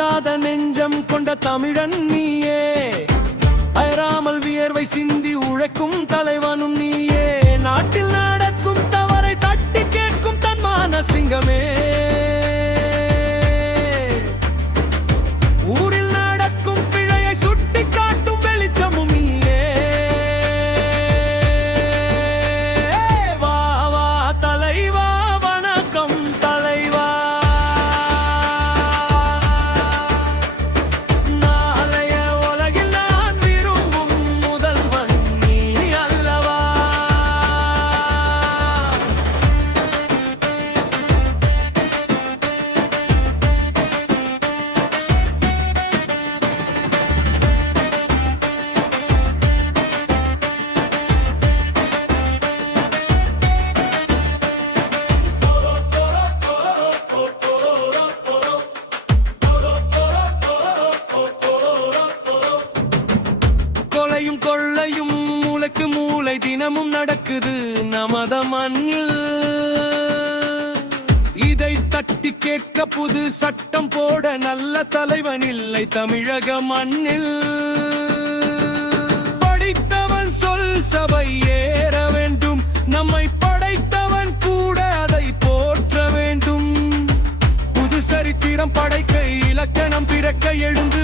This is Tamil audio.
அஞ்சாத நெஞ்சம் கொண்ட தமிழன் நீயே, அயராமல் வியர்வை சிந்தி உழைக்கும் தலைவனும் நீயே. நாட்டில் நடக்கும் தவறை தட்டி கேட்கும் தன்மான சிங்கமே, ஊரில் நடக்கும் பிழையை சுட்டி காட்டும் வெளிச்சமும் நீயே. வா வா தலைவா, வணக்கம் தலைவா, நாளைய உலகில் நான் விரும்பும் முதல்வன் நீ அல்லவா. கொலையும் கொள்ளையும் மூளைக்கு மூளை தினமும் நடக்குது நமத மண்ணில். இதை தட்டி கேட்க புது சட்டம் போட நல்ல தலைவன் இல்லை தமிழக மண்ணில். படித்தவன் சொல் சபை ஏற வேண்டும், நம்மை படைத்தவன் கூட அதை போற்ற வேண்டும். புது சரித்திரம் படைக்க இலக்கணம் பிறக்க எழுந்து